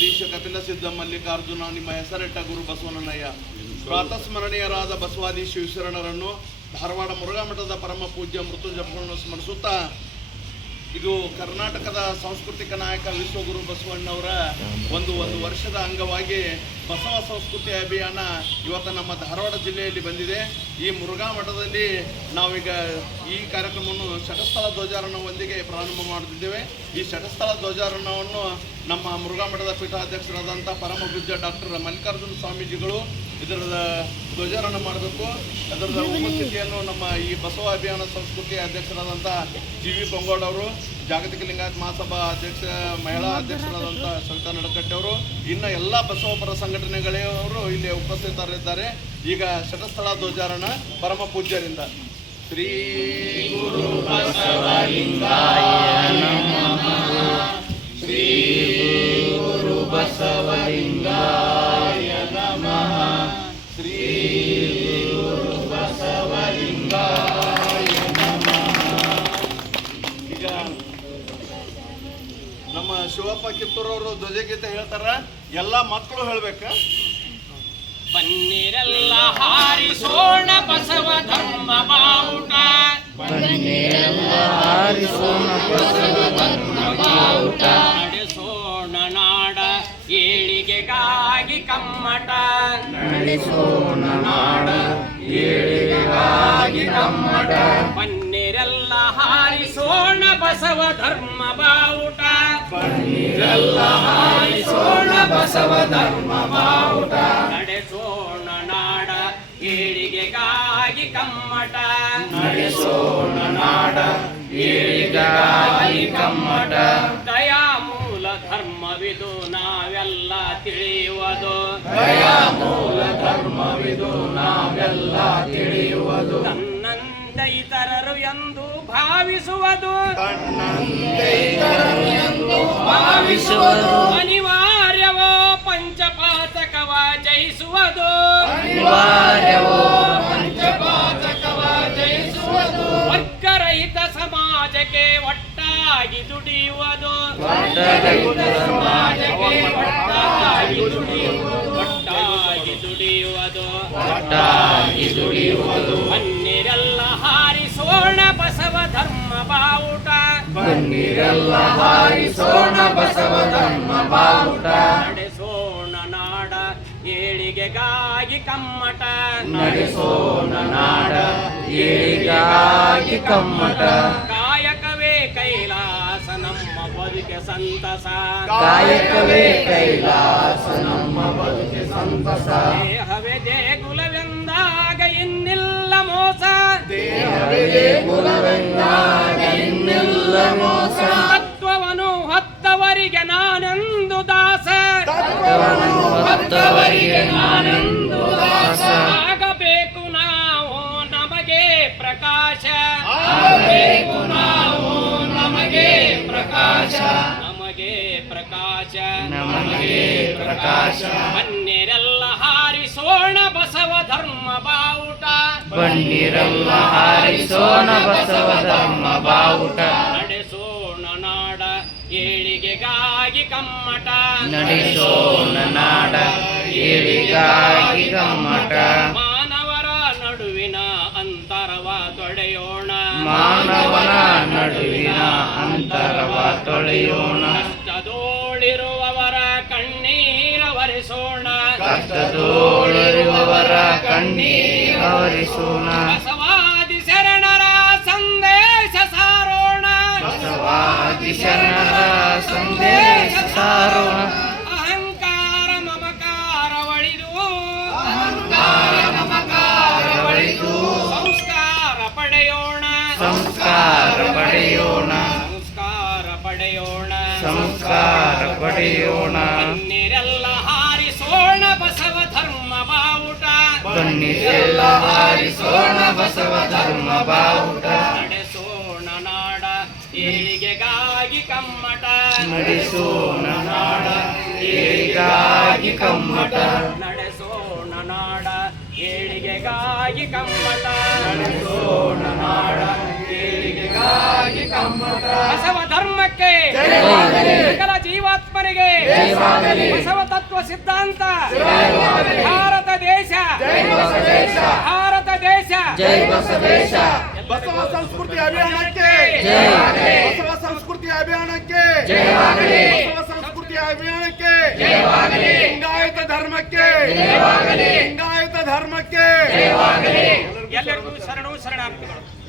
ಜಗದೀಶ ಕಪಿಲ ಸಿದ್ಧ ಮಲ್ಲಿಕಾರ್ಜುನ, ನಿಮ್ಮ ಹೆಸರಿಟ್ಟ ಗುರು ಬಸವನಯ್ಯ ಪ್ರಾತಸ್ಮರಣೀಯರಾದ ಬಸವಾದೀಶ ವಿಶರಣರನ್ನು ಧಾರವಾಡ ಮುರುಘಾ ಮಠದ ಪರಮ ಪೂಜ್ಯ ಮೃತ್ಯುಂಜಪ್ಪನನ್ನು ಸ್ಮರಿಸುತ್ತಾ ಇದು ಕರ್ನಾಟಕದ ಸಾಂಸ್ಕೃತಿಕ ನಾಯಕ ವಿಶ್ವಗುರು ಬಸವಣ್ಣವರ ಒಂದು ಒಂದು ವರ್ಷದ ಅಂಗವಾಗಿ ಬಸವ ಸಂಸ್ಕೃತಿ ಅಭಿಯಾನ ಇವತ್ತು ನಮ್ಮ ಧಾರವಾಡ ಜಿಲ್ಲೆಯಲ್ಲಿ ಬಂದಿದೆ. ಈ ಮುರುಘಾ ಮಠದಲ್ಲಿ ನಾವೀಗ ಈ ಕಾರ್ಯಕ್ರಮವನ್ನು ಶಟಸ್ಥಳ ಧ್ವಜಾರೋಹಣದೊಂದಿಗೆ ಪ್ರಾರಂಭ ಮಾಡುತ್ತಿದ್ದೇವೆ. ಈ ಶಟಸ್ಥಳ ಧ್ವಜಾರೋಹಣವನ್ನು ನಮ್ಮ ಮುರುಘಾ ಮಠದ ಪೀಠಾಧ್ಯಕ್ಷರಾದಂಥ ಪರಮ ಪೂಜ್ಯ ಡಾಕ್ಟರ್ ಮಲ್ಲಿಕಾರ್ಜುನ ಸ್ವಾಮೀಜಿಗಳು ಇದರ ಧ್ವಜಾರೋಹಣ ಮಾಡಬೇಕು. ಅದರ ಉಪಸ್ಥಿತಿಯನ್ನು ನಮ್ಮ ಈ ಬಸವ ಅಭಿಯಾನ ಸಂಸ್ಕೃತಿ ಅಧ್ಯಕ್ಷರಾದಂಥ ಜಿ ವಿ ಪೊಂಗೋಡ್ ಅವರು ಜಾಗತಿಕ ಲಿಂಗಾಯತ್ ಮಹಾಸಭಾ ಅಧ್ಯಕ್ಷ ಮಹಿಳಾ ಅಧ್ಯಕ್ಷರಾದಂಥ ಸವಿತಾ ನಡಕಟ್ಟೆ ಅವರು ಇನ್ನು ಎಲ್ಲ ಬಸವಪರ ಸಂಘಟನೆಗಳವರು ಇಲ್ಲಿ ಉಪಸ್ಥಿತರಿದ್ದಾರೆ. ಈಗ ಶತಸ್ಥಳ ಧ್ವಜಾರೋಹಣ ಪರಮ ಪೂಜ್ಯರಿಂದ. ಶ್ರೀ ಗುರು ಶ್ರೀ ನಮ್ಮ ಶಿವಪ್ಪ ಕಿತ್ತೂರವರು ಧ್ವಜಗೀತೆ ಹೇಳ್ತಾರ ಎಲ್ಲ ಮಕ್ಕಳು ಹೇಳ್ಬೇಕ. ಬನ್ನಿರೆಲ್ಲ ಹಾರಿಸೋಣ ಬಸವ ಧರ್ಮ ಬಾವುಟ. ನಡೆಸೋಣ ನಾಡ ಏಳಿಗೆಗಾಗಿ ಕಮ್ಮಟ. ನಡೆಸೋಣ ನಾಡ ಏಳಿಗೆಗಾಗಿ ಕಮ್ಮಟ. ಬನ್ನಿರೆಲ್ಲ ಹಾರಿಸೋಣ ಬಸವ ಧರ್ಮ ಬಾವುಟ. ಸೋಣ ಬಸವ ಧರ್ಮ ಬಾವುಟ ನಡೆಸೋಣ ನಾಡ ಏಳಿಗೆಗಾಗಿ ಕಮ್ಮಟ ನಡೆಸೋಣ ನಾಡ, ಏಳಿಗೆಗಾಗಿ ಕಮ್ಮಟ. ದಯಾ ಮೂಲ ಧರ್ಮವಿದು ನಾವೆಲ್ಲ ತಿಳಿಯುವುದು ದಯಾ ಮೂಲ ಧರ್ಮವಿದು ನಾವೆಲ್ಲ ತಿಳಿಯುವುದು. ನನ್ನಂದ ಇತರರು ಎಂದು ಭಾವಿಸುವುದು. ಭಾವಿಸುವುದು. ಅನಿವಾರ್ಯವೋ ಪಂಚಪಾತಕವ ಜಯಿಸುವುದು. ಅನಿವಾರ್ಯವೋ ಪಂಚಪಾತಕವ ಜಯಿಸುವುದು. ವರ್ಗರಹಿತ ಸಮಾಜಕ್ಕೆ ಒಟ್ಟಾಗಿ ದುಡಿಯುವುದು. ಬನ್ನಿರೆಲ್ಲ ಹಾರಿಸೋಣ ಬಸವ ಧರ್ಮ ಬಾವುಟ. ನಡೆಸೋಣ ನಾಡ ಏಳಿಗೆಗಾಗಿ ಕಮ್ಮಟ. ನಡೆಸೋಣ ನಾಡ ಏಳಿಗೆಗಾಗಿ ಕಮ್ಮಟ. ಕಾಯಕವೇ ಕೈಲಾಸ ನಮ್ಮ ಬದುಕೆ ಸಂತಸ. ಕಾಯಕವೇ ಕೈಲಾಸ ನಮ್ಮ ಬದುಕೆ ಸಂತಸ. ದೇಹವೇ ದೇಗುಲವೆಂದಾಗ ಇನ್ನಿಲ್ಲ ಮೋಸ. ದೇಹವೇ ಮೋಸ ತತ್ವವನ್ನು ಹೊತ್ತವರಿಗೆ ನಾನೆಂದು ದಾಸ. ತತ್ವವನು ಹೊತ್ತವರಿಗೆ ನಾನೆಂದು ದಾಸ. ಆಗಬೇಕು ನಾವು ನಮಗೆ ಪ್ರಕಾಶ. ಆಗಬೇಕು ನಾವು ನಮಗೆ ಪ್ರಕಾಶ. ನಮಗೆ ಪ್ರಕಾಶ. ನಮಗೆ ಪ್ರಕಾಶ. ಬನ್ನಿರೆಲ್ಲ ಹಾರಿಸೋಣ ಬಸವ ಧರ್ಮ ಬಾವುಟ. ಬನ್ನಿರಲ್ಲ ಹಾರಿಸೋಣ ಬಸವ ಧರ್ಮ ಬಾವುಟ. ಏಳಿಗೆಗಾಗಿ ಕಮ್ಮಟ. ನಡೆಸೋನ ನಾಡ ಏಳಿಗಾಗಿ ಕಮ್ಮಟ. ಮಾನವರ ನಡುವಿನ ಅಂತರವ ತೊಡೆಯೋಣ ಮಾನವರ ನಡುವಿನ ಅಂತರವ ತೊಳೆಯೋಣ. ಕಷ್ಟದೋಳಿರುವವರ ಕಣ್ಣೀರ ಒರೆಸೋಣ ಕಷ್ಟದೋಳಿರುವವರ ಕಣ್ಣೀರವರಿಸೋಣ ಬಸವಾದಿ ಶರಣರ ಸಂದೇಶ ಸಾರೋಣ ಅಹಂಕಾರ ಮಮಕಾರ ಒಳಿದು ಮಮಕಾರವಳಿದು ಸಂಸ್ಕಾರ ಪಡೆಯೋಣ. ಸಂಸ್ಕಾರ ಪಡೆಯೋಣ. ಸಂಸ್ಕಾರ ಪಡೆಯೋಣ ಸಂಸ್ಕಾರ ಪಡೆಯೋಣ ಹಾರಿಸೋಣ ಬಸವ ಧರ್ಮ ಬಾವುಟ. ಬನ್ನಿರೆಲ್ಲ ಹಾರಿಸೋಣ ಬಸವ ಧರ್ಮ ಬಾವುಟ ಏಳಿಗೆಗಾಗಿ ಕಮ್ಮಟ. ನಡೆಸೋಣ ನಾಡ. ಏಳಿಗಾಗಿ ಕಮ್ಮಟ. ನಡೆಸೋಣ ನಾಡ. ಏಳಿಗೆಗಾಗಿ ಕಮ್ಮಟ. ನಡೆಸೋಣ ನಾಡ. ಏಳಿಗೆಗಾಗಿ ಕಮ್ಮಟ. ಬಸವ ಧರ್ಮಕ್ಕೆ. ಸಕಲ ಜೀವಾತ್ಮರಿಗೆ. ಬಸವಣ್ಣನವರಿಗೆ ಬಸವ ತತ್ವ ಸಿದ್ಧಾಂತ. ಭಾರತ ದೇಶ. ಭಾರತ ದೇಶ. ಜೈ ಬಸವೇಶ ಬಸವ ಸಂಸ್ಕೃತಿ ಅಭಿಯಾನಕ್ಕೆ. ಬಸವ ಸಂಸ್ಕೃತಿ ಅಭಿಯಾನಕ್ಕೆ. ಬಸವ ಸಂಸ್ಕೃತಿ ಅಭಿಯಾನಕ್ಕೆ. ಲಿಂಗಾಯತ ಧರ್ಮಕ್ಕೆ. ಲಿಂಗಾಯತ ಧರ್ಮಕ್ಕೆ. ಎಲ್ಲರಿಗೂ ಶರಣು ಶರಣಾರ್ಥಿಗಳು.